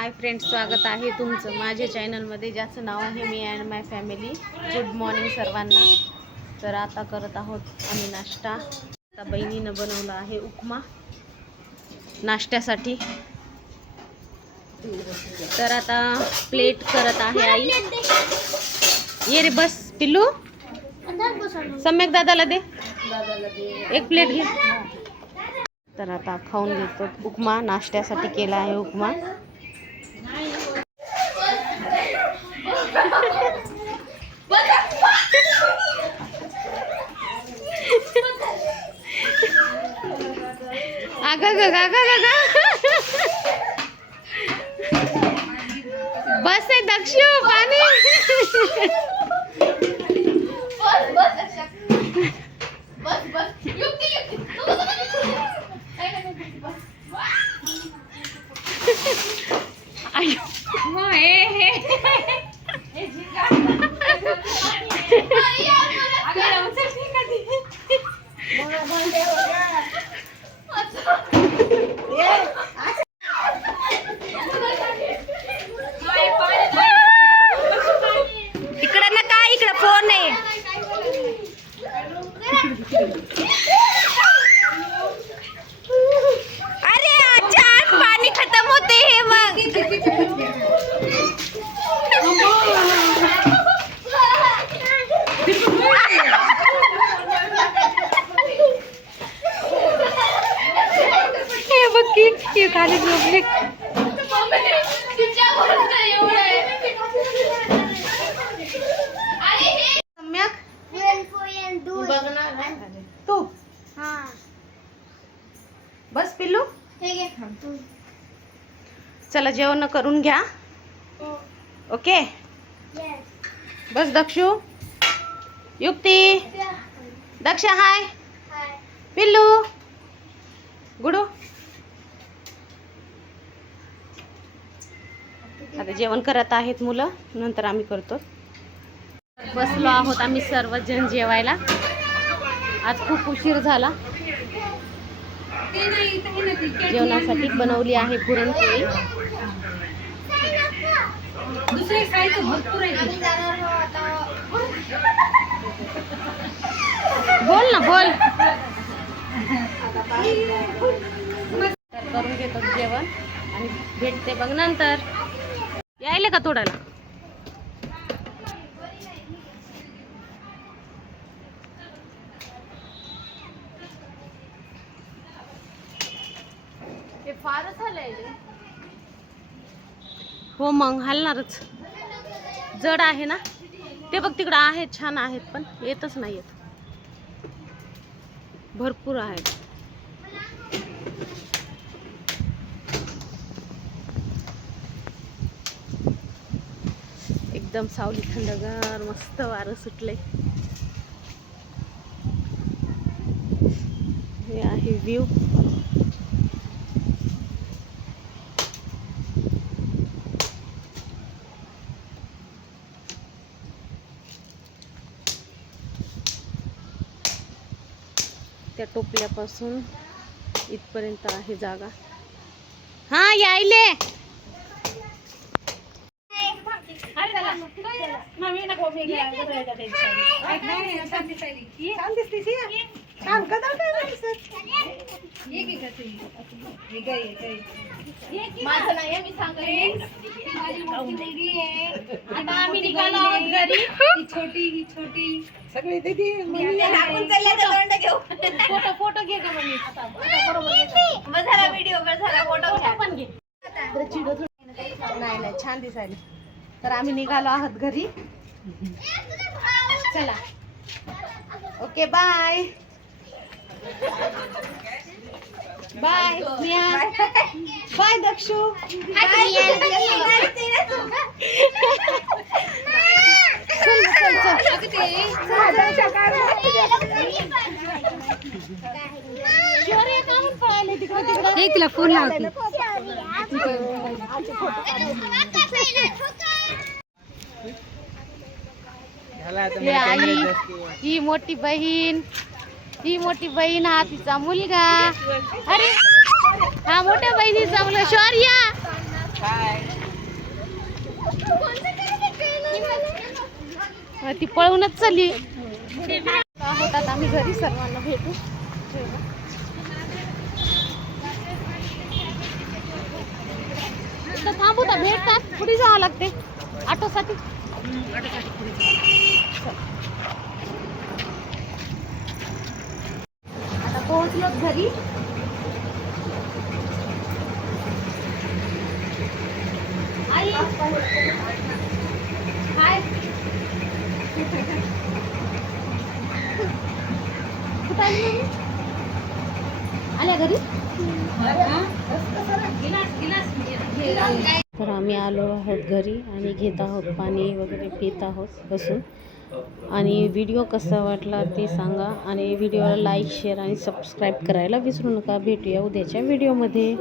Hi friends स्वागत आहे तुमचं माझ्या चॅनलमध्ये ज्याचं नाव आहे me and my family good morning सर्वांना. तर आता करत आहोत आम्ही नाश्ता. आता बहिणीनं बनवला आहे उपमा नाश्त्यासाठी. तर आता प्लेट करत आहे आई. ये रे बस पिल्लू. सम्यक दादाला दे. एक प्लेट घे. तर आता खाऊन घेतो उपमा. नाश्त्यासाठी केला आहे उपमा. बस आहे दक्षू हो, पाणी. आयो. इकडं नका इकडं फोन आहे अरे अचान पाणी खतम होते हे मग हे बघ की हे खाली झोपले सम्यक तू बस पिल्लू चला जेवण करून घ्या. ओके? बस दक्षू. युक्ती. दक्ष हाय. पिल्लू. गुडू. आता जेवण करत आहेत मुलं. नंतर आम्ही करतो. बसलो आहोत आम्ही सर्वजण जेवायला. आज खूप उशीर झाला. जेवणासाठी बनवली आहे पुरणपोळी. बोल ना बोल. करून घेतो जेवण आणि भेटते बघ नंतर. यायले का तोडायला? हो मग हलणारच. जड आहे ना? ते बघ तिकडं आहेत छान आहेत पण येतच नाही येत भरपूर आहेत. एकदम सावली थंडगार मस्त वारं सुटलंय. हे आहे व्ह्यू त्या टोपल्यापासून इथपर्यंत आहे जागा. हा यायले. माझं नाही मी आता आम्ही निघालो आहोत घरी. छोटी ही छोटी. सगळे दिदी फोटो फोटो घे का मम्मी. आता बरोबर घे. फोटो पण घे. तर चिडो थोडी नाही नाही छान दिसायला. तर आम्ही निघालो आहोत घरी. चला. Okay bye. Bye bye Dakshu चल चल शौर्य का म्हणून पळाले तिकडे तिकडे तिला फोन लावते झाला आता हे मला आई। कॅमेऱ्यात जास्त ही। मोठी बहीण ही मोठी बहीण हा तिचा मुलगा. अरे हा मोठ्या बहिणीचा मुलगा. शौर्या. ती पळवूनच चालली. आम्ही घरी सर्वांना भेटू. थांबू भेटतात. पुढे जावं लागते. ऑटोसाठी. पोहोचलो घरी. आई. हाय. कुठं आली मम्मी? आल्या घरी? तर आम्ही आलो आहोत घरी आणि घेत आहोत पाणी वगैरे पित आहोत बसून. आणि व्हिडिओ कसा वाटला ते सांगा आणि व्हिडिओला लाईक शेअर आणि सबस्क्राईब करायला विसरू नका. भेटूया उद्याच्या व्हिडिओमध्ये